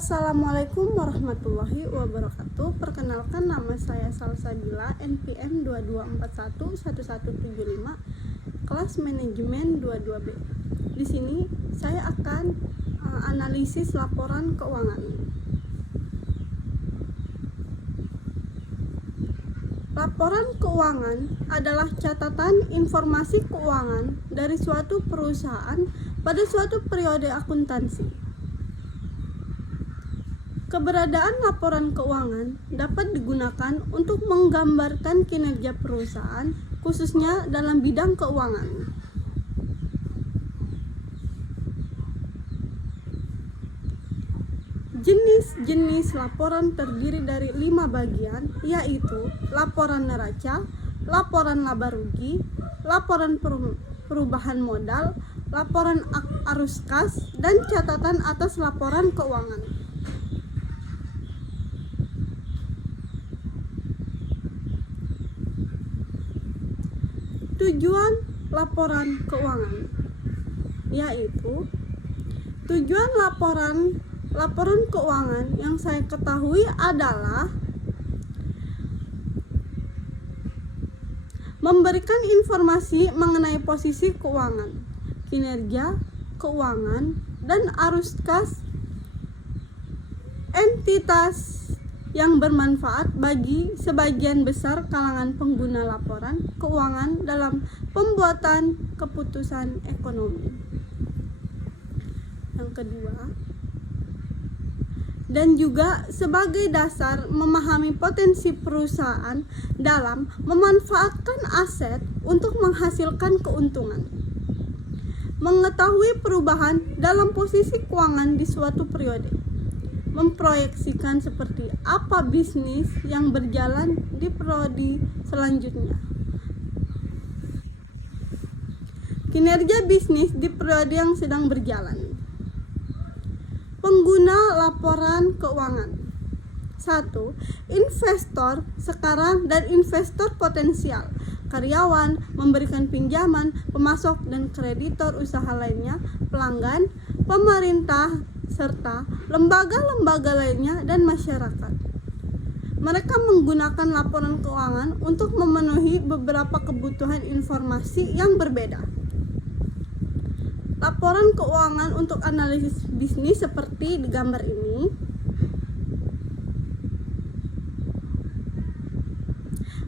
Assalamualaikum warahmatullahi wabarakatuh. Perkenalkan, nama saya Salsabila, NPM 22411175, kelas manajemen 22B. Di sini saya akan analisis laporan keuangan. Laporan keuangan adalah catatan informasi keuangan dari suatu perusahaan pada suatu periode akuntansi. Keberadaan laporan keuangan dapat digunakan untuk menggambarkan kinerja perusahaan, khususnya dalam bidang keuangan. Jenis-jenis laporan terdiri dari 5 bagian, yaitu laporan neraca, laporan laba rugi, laporan perubahan modal, laporan arus kas, dan catatan atas laporan keuangan. Tujuan laporan keuangan, yaitu tujuan laporan keuangan yang saya ketahui adalah memberikan informasi mengenai posisi keuangan, kinerja keuangan, dan arus kas entitas yang bermanfaat bagi sebagian besar kalangan pengguna laporan keuangan dalam pembuatan keputusan ekonomi. Yang kedua, dan juga sebagai dasar memahami potensi perusahaan dalam memanfaatkan aset untuk menghasilkan keuntungan. Mengetahui perubahan dalam posisi keuangan di suatu periode, memproyeksikan seperti apa bisnis yang berjalan di periode selanjutnya. Kinerja bisnis di periode yang sedang berjalan. Pengguna laporan keuangan. 1. Investor sekarang dan investor potensial. Karyawan, memberikan pinjaman, pemasok dan kreditor usaha lainnya, pelanggan, pemerintah, serta lembaga-lembaga lainnya dan masyarakat. Mereka menggunakan laporan keuangan untuk memenuhi beberapa kebutuhan informasi yang berbeda. Laporan keuangan untuk analisis bisnis seperti di gambar ini.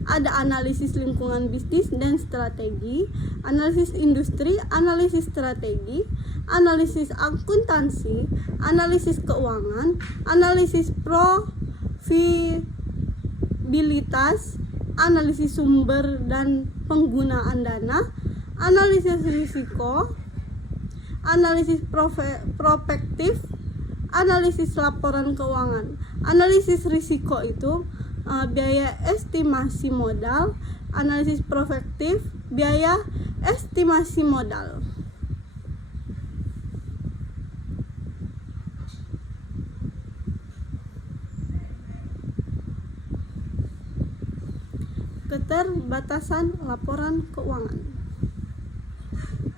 Ada analisis lingkungan bisnis dan strategi, analisis industri, analisis strategi, analisis akuntansi, analisis keuangan, analisis profitabilitas, analisis sumber dan penggunaan dana, analisis risiko, analisis prospektif, analisis laporan keuangan. Analisis risiko itu biaya estimasi modal, analisis prospektif, biaya estimasi modal. Keterbatasan laporan keuangan.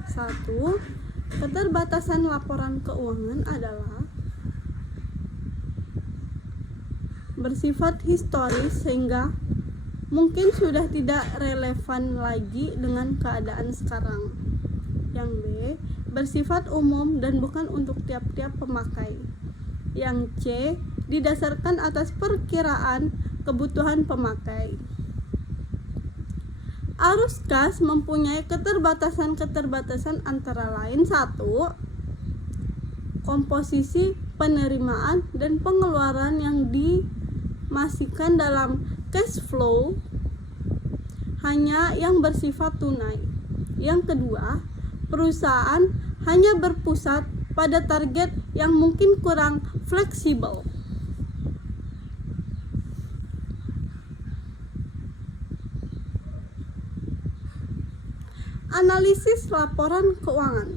1. Keterbatasan laporan keuangan adalah bersifat historis sehingga mungkin sudah tidak relevan lagi dengan keadaan sekarang. Yang B, bersifat umum dan bukan untuk tiap-tiap pemakai. Yang C, didasarkan atas perkiraan kebutuhan pemakai. Arus kas mempunyai keterbatasan antara lain: 1. Komposisi penerimaan dan pengeluaran yang dimasukkan dalam cash flow hanya yang bersifat tunai. Yang kedua, perusahaan hanya berpusat pada target yang mungkin kurang fleksibel. Analisis laporan keuangan.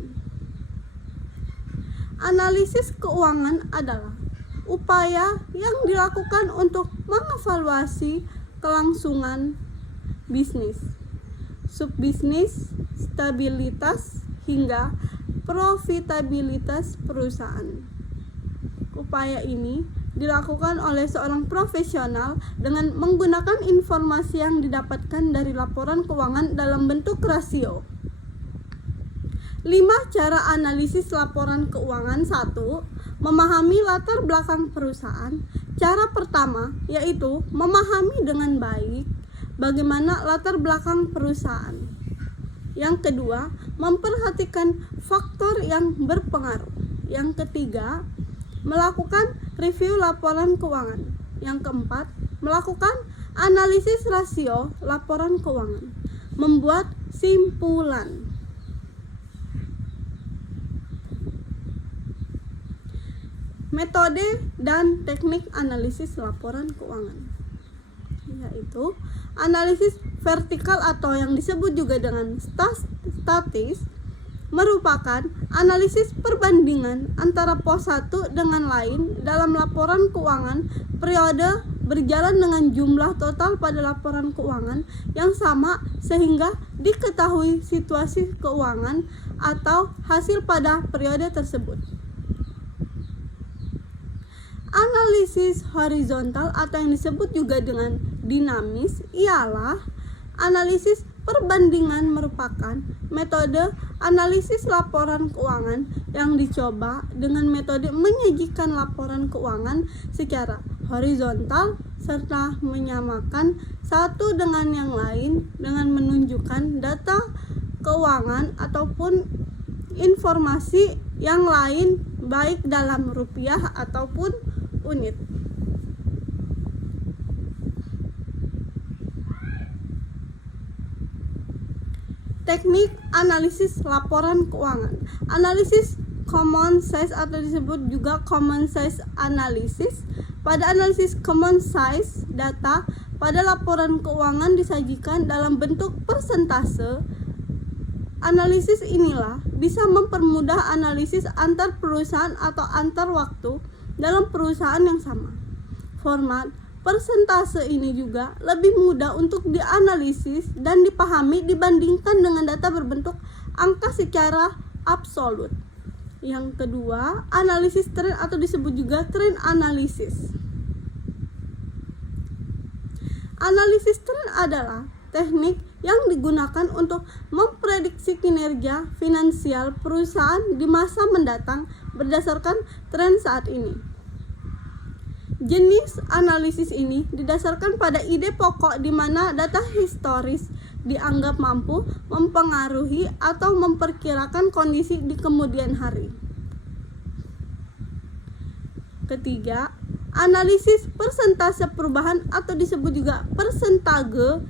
Analisis keuangan adalah upaya yang dilakukan untuk mengevaluasi kelangsungan bisnis, subbisnis, stabilitas, hingga profitabilitas perusahaan. upaya ini dilakukan oleh seorang profesional dengan menggunakan informasi yang didapatkan dari laporan keuangan dalam bentuk rasio. 5 cara analisis laporan keuangan. 1. Memahami latar belakang perusahaan. Cara pertama yaitu memahami dengan baik bagaimana latar belakang perusahaan. Yang kedua, memperhatikan faktor yang berpengaruh. Yang ketiga, melakukan review laporan keuangan. Yang keempat, melakukan analisis rasio laporan keuangan. Membuat simpulan. Metode dan teknik analisis laporan keuangan, yaitu analisis vertikal atau yang disebut juga dengan statis, merupakan analisis perbandingan antara pos satu dengan lain dalam laporan keuangan periode berjalan dengan jumlah total pada laporan keuangan yang sama sehingga diketahui situasi keuangan atau hasil pada periode tersebut. Analisis horizontal atau yang disebut juga dengan dinamis ialah analisis perbandingan, merupakan metode analisis laporan keuangan yang dicoba dengan metode menyajikan laporan keuangan secara horizontal serta menyamakan satu dengan yang lain dengan menunjukkan data keuangan ataupun informasi yang lain baik dalam rupiah ataupun unit. Teknik analisis laporan keuangan. Analisis common size atau disebut juga common size analysis. Pada analisis common size, data pada laporan keuangan disajikan dalam bentuk persentase. Analisis inilah bisa mempermudah analisis antar perusahaan atau antar waktu dalam perusahaan yang sama. Format persentase ini juga lebih mudah untuk dianalisis dan dipahami dibandingkan dengan data berbentuk angka secara absolut. Yang kedua, analisis tren atau disebut juga trend analysis. Analisis tren adalah teknik yang digunakan untuk memprediksi kinerja finansial perusahaan di masa mendatang berdasarkan tren saat ini. Jenis analisis ini didasarkan pada ide pokok di mana data historis dianggap mampu mempengaruhi atau memperkirakan kondisi di kemudian hari. Ketiga, analisis persentase perubahan atau disebut juga persentage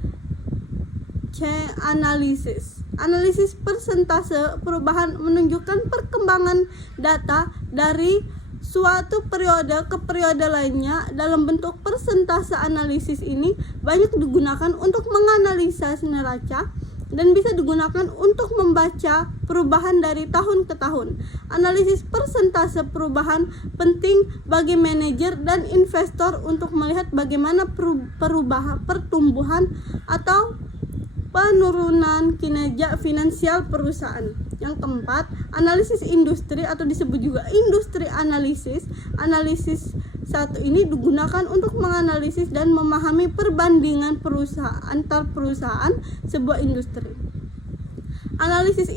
analisis. Analisis persentase perubahan menunjukkan perkembangan data dari suatu periode ke periode lainnya dalam bentuk persentase. Analisis ini banyak digunakan untuk menganalisa neraca dan bisa digunakan untuk membaca perubahan dari tahun ke tahun. Analisis persentase perubahan penting bagi manajer dan investor untuk melihat bagaimana pertumbuhan atau penurunan kinerja finansial perusahaan. Yang keempat, analisis industri atau disebut juga industri analisis. Analisis satu ini digunakan untuk menganalisis dan memahami perbandingan perusahaan antar perusahaan sebuah industri. Analisis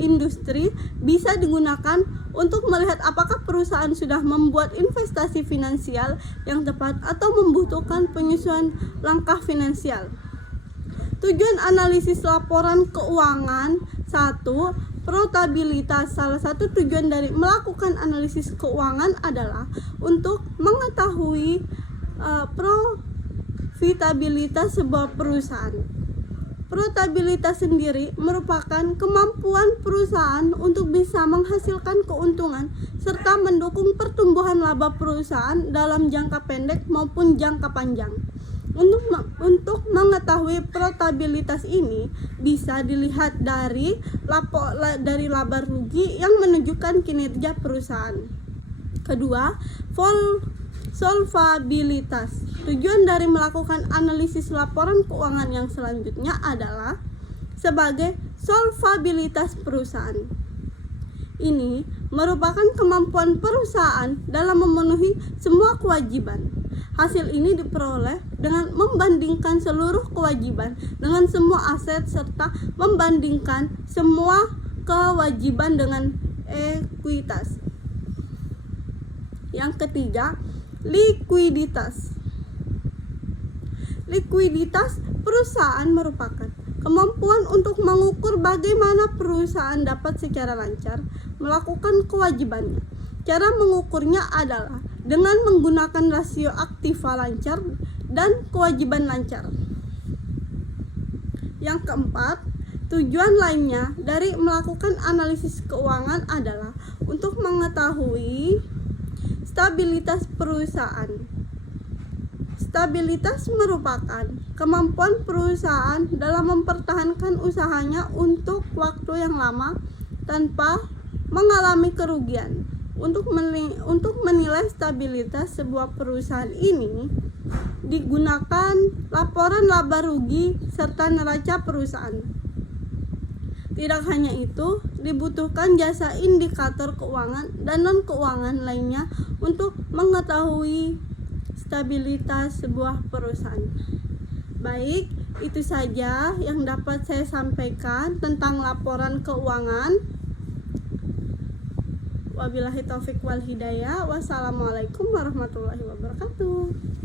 industri bisa digunakan untuk melihat apakah perusahaan sudah membuat investasi finansial yang tepat atau membutuhkan penyesuaian langkah finansial. Tujuan analisis laporan keuangan. 1. Profitabilitas. Salah satu tujuan dari melakukan analisis keuangan adalah untuk mengetahui profitabilitas sebuah perusahaan. Profitabilitas sendiri merupakan kemampuan perusahaan untuk bisa menghasilkan keuntungan serta mendukung pertumbuhan laba perusahaan dalam jangka pendek maupun jangka panjang. Untuk mengetahui profitabilitas ini bisa dilihat dari laba rugi yang menunjukkan kinerja perusahaan. Kedua, solvabilitas. Tujuan dari melakukan analisis laporan keuangan yang selanjutnya adalah sebagai solvabilitas perusahaan. Ini merupakan kemampuan perusahaan dalam memenuhi semua kewajiban. Hasil ini diperoleh dengan membandingkan seluruh kewajiban dengan semua aset serta membandingkan semua kewajiban dengan ekuitas. Yang ketiga, likuiditas. Likuiditas perusahaan merupakan kemampuan untuk mengukur bagaimana perusahaan dapat secara lancar melakukan kewajibannya. Cara mengukurnya adalah dengan menggunakan rasio aktiva lancar dan kewajiban lancar. Yang keempat, tujuan lainnya dari melakukan analisis keuangan adalah untuk mengetahui stabilitas perusahaan. Stabilitas merupakan kemampuan perusahaan dalam mempertahankan usahanya untuk waktu yang lama tanpa mengalami kerugian. Untuk menilai stabilitas sebuah perusahaan ini digunakan laporan laba rugi serta neraca perusahaan. Tidak hanya itu, dibutuhkan jasa indikator keuangan dan non-keuangan lainnya untuk mengetahui stabilitas sebuah perusahaan. Baik, itu saja yang dapat saya sampaikan tentang laporan keuangan. Wabillahi taufik wal hidayah. Wassalamualaikum warahmatullahi wabarakatuh.